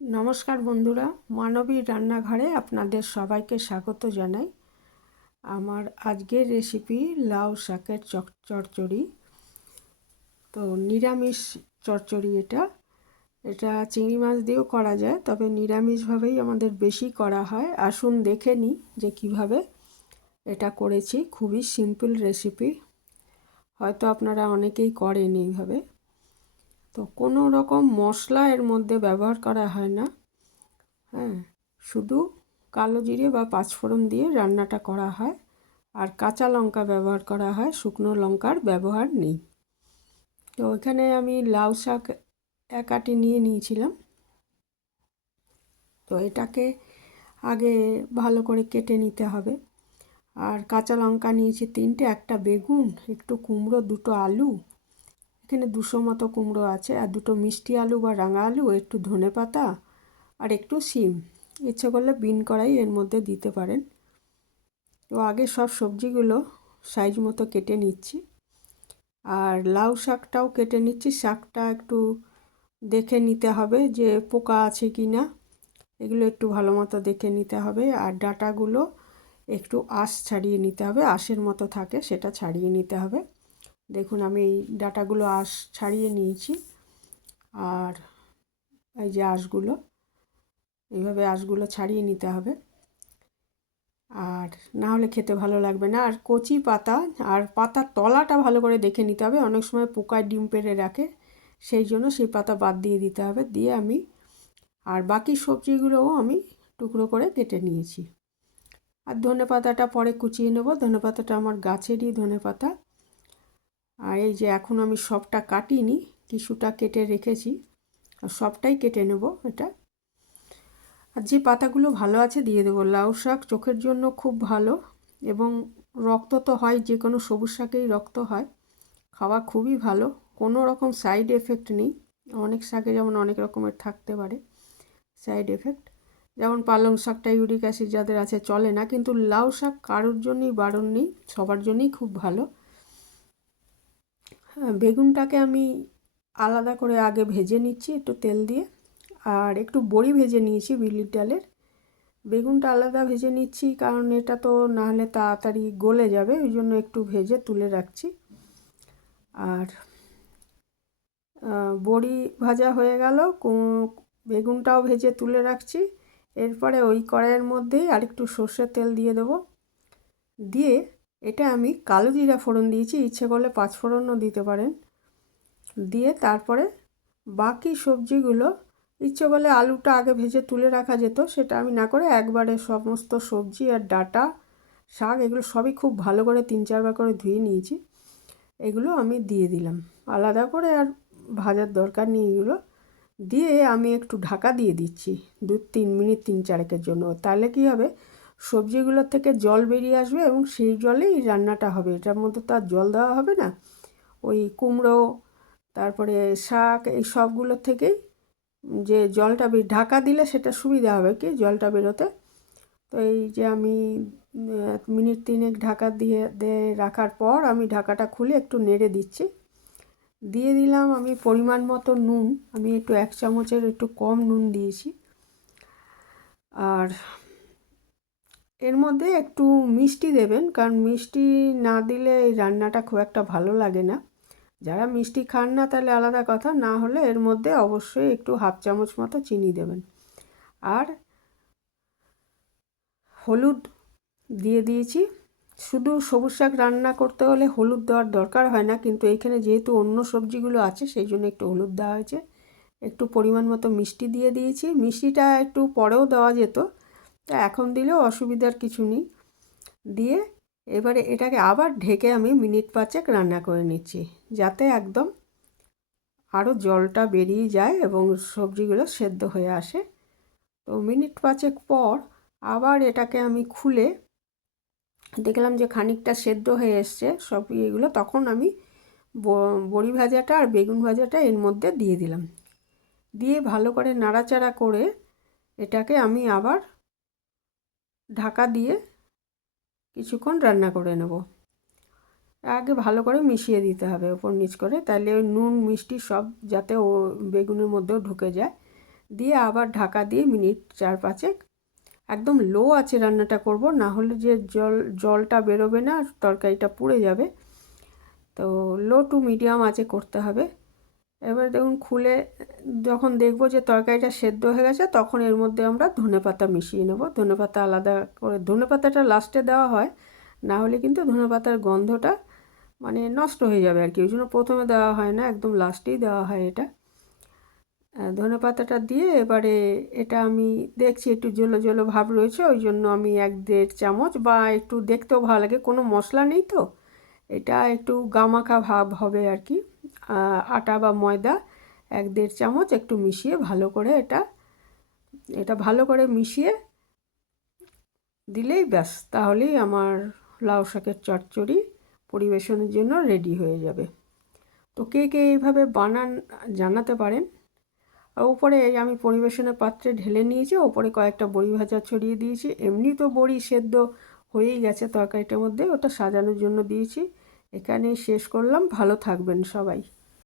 নমস্কার বন্ধুরা, মানবীর রান্নাঘরে আপনাদের সবাইকে স্বাগত জানাই। আমার আজকের রেসিপি লাউ শাকের চচ্চড়ি। তো নিরামিষ চচ্চড়ি এটা এটা চিংড়ি মাছ দিয়েও করা যায়, তবে নিরামিষভাবেই আমাদের বেশি করা হয়। আসুন দেখে নিই যে কিভাবে এটা করেছি। খুবই সিম্পল রেসিপি, হয়তো আপনারা অনেকেই করেন এইভাবে। তো কোনো রকম মশলা এর মধ্যে ব্যবহার করা হয় না। হ্যাঁ, শুধু কালো জিরে বা পাঁচফোড়ন দিয়ে রান্নাটা করা হয়, আর কাঁচা লঙ্কা ব্যবহার করা হয়, শুকনো লঙ্কার ব্যবহার নেই। তো এখানে আমি লাউ শাক এক আটি নিয়ে নিয়েছিলাম। তো এটাকে আগে ভালো করে কেটে নিতে হবে। আর কাঁচা লঙ্কা নিয়েছি তিনটে, একটা বেগুন, একটু কুমড়ো, দুটো আলু, এখানে 200 মতো কুমড়ো আছে, আর দুটো মিষ্টি আলু বা রাঙা আলু, একটু ধনেপাতা আর একটু শিম। ইচ্ছে করলে বিন কড়াই এর মধ্যে দিতে পারেন। তো আগে সব সবজিগুলো সাইজ মতো কেটে নিচ্ছি, আর লাউ শাকটাও কেটে নিচ্ছি। শাকটা একটু দেখে নিতে হবে যে পোকা আছে কি না, এগুলো একটু ভালো মতো দেখে নিতে হবে। আর ডাঁটাগুলো একটু আঁশ ছাড়িয়ে নিতে হবে, আঁশের মতো থাকে সেটা ছাড়িয়ে নিতে হবে। দেখুন আমি এই ডাঁটাগুলো আঁশ ছাড়িয়ে নিয়েছি, আর এই যে আঁশগুলো, এইভাবে আঁশগুলো ছাড়িয়ে নিতে হবে, আর না হলে খেতে ভালো লাগবে না। আর কচি পাতা, আর পাতার তলাটা ভালো করে দেখে নিতে হবে, অনেক সময় পোকায় ডিম পেড়ে রাখে, সেই জন্য সেই পাতা বাদ দিয়ে দিতে হবে। দিয়ে আমি আর বাকি সবজিগুলোও আমি টুকরো করে কেটে নিয়েছি। আর ধনেপাতাটা পরে কুচিয়ে নেব, ধনেপাতাটা আমার গাছেরই ধনেপাতা। আর এই যে এখন আমি সবটা কাটিনি, কিছুটা কেটে রেখেছি, আর সবটাই কেটে নেব এটা। আর যে পাতাগুলো ভালো আছে দিয়ে দেবো। লাউ শাক চোখের জন্য খুব ভালো, এবং রক্ত তো হয়, যে কোনো সবুজ শাকেই রক্ত হয়, খাওয়া খুবই ভালো, কোনো রকম সাইড এফেক্ট নেই। অনেক শাকে যেমন অনেক রকমের থাকতে পারে সাইড এফেক্ট, যেমন পালং শাকটা ইউরিক অ্যাসিড যাদের আছে চলে না, কিন্তু লাউ শাক কারোর জন্যই বারণ নেই, সবার জন্যই খুব ভালো। বেগুনটাকে আমি আলাদা করে আগে ভেজে নিচ্ছি একটু তেল দিয়ে, আর একটু বড়ি ভেজে নিয়েছি বিউলির ডালের। বেগুনটা আলাদা ভেজে নিচ্ছি, কারণ এটা তো না হলে তাড়াতাড়ি গলে যাবে, ওই জন্য একটু ভেজে তুলে রাখছি। আর বড়ি ভাজা হয়ে গেল, বেগুনটাও ভেজে তুলে রাখছি। এরপরে ওই কড়াইয়ের মধ্যেই আরেকটু সর্ষের তেল দিয়ে দেবো। দিয়ে এটা আমি কালো জিরা ফোড়ন দিয়েছি, ইচ্ছে করলে পাঁচফোড়নও দিতে পারেন। দিয়ে তারপরে বাকি সবজিগুলো, ইচ্ছে করলে আলুটা আগে ভেজে তুলে রাখা যেত, সেটা আমি না করে একবারে সমস্ত সবজি আর ডাঁটা শাক এগুলো সবই খুব ভালো করে 3-4 বার করে ধুয়ে নিয়েছি, এগুলো আমি দিয়ে দিলাম আলাদা করে। আর ভাজার দরকার নেই এগুলো। দিয়ে আমি একটু ঢাকা দিয়ে দিচ্ছি 2-3 মিনিট, 3-4 জন্য। তাহলে কি হবে, সবজিগুলোর থেকে জল বেরিয়ে আসবে, এবং সেই জলেই রান্নাটা হবে, এটার মধ্যে তো আর জল দেওয়া হবে না। ওই কুমড়ো, তারপরে শাক, এই সবগুলো থেকেই যে জলটা ঢাকা দিলে সেটা সুবিধা হবে কি জলটা বেরোতে। তো এই যে আমি মিনিট 3 ঢাকা দিয়ে রাখার পর আমি ঢাকাটা খুলে একটু নেড়ে দিচ্ছি। দিয়ে দিলাম আমি পরিমাণ মতো নুন, আমি একটু 1 চামচের একটু কম নুন দিয়েছি। আর এর মধ্যে একটু মিষ্টি দেবেন, কারণ মিষ্টি না দিলে এই রান্নাটা খুব একটা ভালো লাগে না। যারা মিষ্টি খান না তাহলে আলাদা কথা, না হলে এর মধ্যে অবশ্যই একটু 1/2 চামচ মতো চিনি দেবেন। আর হলুদ দিয়ে দিয়েছি। শুধু সবুজ শাক রান্না করতে হলে হলুদ দেওয়ার দরকার হয় না, কিন্তু এইখানে যেহেতু অন্য সবজিগুলো আছে সেই জন্য একটু হলুদ দেওয়া হয়েছে। একটু পরিমাণ মতো মিষ্টি দিয়ে দিয়েছি, মিষ্টিটা একটু পরেও দেওয়া যেত, তা এখন দিলেও অসুবিধার কিছু নেই। দিয়ে এবারে এটাকে আবার ঢেকে আমি মিনিট 5 রান্না করে নিচ্ছি, যাতে একদম আরও জলটা বেরিয়ে যায় এবং সবজিগুলো সেদ্ধ হয়ে আসে। তো মিনিট 5 পর আবার এটাকে আমি খুলে দেখলাম যে খানিকটা সেদ্ধ হয়ে এসছে সব এগুলো, তখন আমি বড়ি ভাজাটা আর বেগুন ভাজাটা এর মধ্যে দিয়ে দিলাম। দিয়ে ভালো করে নাড়াচাড়া করে এটাকে আমি আবার ঢাকা দিয়ে কিছুক্ষণ রান্না করে নেব। আগে ভালো করে মিশিয়ে দিতে হবে ওপর নিচ করে, তাহলে ওই নুন মিষ্টি সব যাতে ও বেগুনের মধ্যেও ঢুকে যায়। দিয়ে আবার ঢাকা দিয়ে মিনিট 4-5 একদম লো আছে রান্নাটা করব, না হলে যে জলটা বেরোবে না, তরকারিটা পুড়ে যাবে। তো লো টু মিডিয়াম আছে করতে হবে। এবার দেখুন খুলে যখন দেখব যে তরকারিটা সেদ্ধ হয়ে গেছে, তখন এর মধ্যে আমরা ধনেপাতা মিশিয়ে নেব। ধনেপাতা আলাদা করে, ধনেপাতাটা লাস্টে দেওয়া হয়, না হলে কিন্তু ধনেপাতার গন্ধটা মানে নষ্ট হয়ে যাবে আর কি, ওই জন্য প্রথমে দেওয়া হয় না, একদম লাস্টেই দেওয়া হয় এটা। ধনেপাতাটা দিয়ে এবারে এটা আমি দেখছি একটু জলো জলো ভাব রয়েছে, ওই জন্য আমি 1-1.5 চামচ, বা একটু দেখতেও ভালো লাগে, কোনো মশলা নেই তো, এটা একটু গামাখা ভাব হবে আর কি। আটা বা ময়দা 1-1.5 চামচ একটু মিশিয়ে ভালো করে এটা ভালো করে মিশিয়ে দিলেই ব্যাস, তাহলেই আমার লাউ শাকের চচ্চড়ি পরিবেশনের জন্য রেডি হয়ে যাবে। তো কে কে এইভাবে বানান জানাতে পারেন। আর উপরে আমি পরিবেশনের পাত্রে ঢেলে নিয়েছি, ওপরে কয়েকটা বড়ি ভাজা ছড়িয়ে দিয়েছি। এমনি তো বড়ি সেদ্ধ হয়েই গেছে তরকারিটার মধ্যে, ওটা সাজানোর জন্য দিয়েছি। এখানেই শেষ করলাম, ভালো থাকবেন সবাই।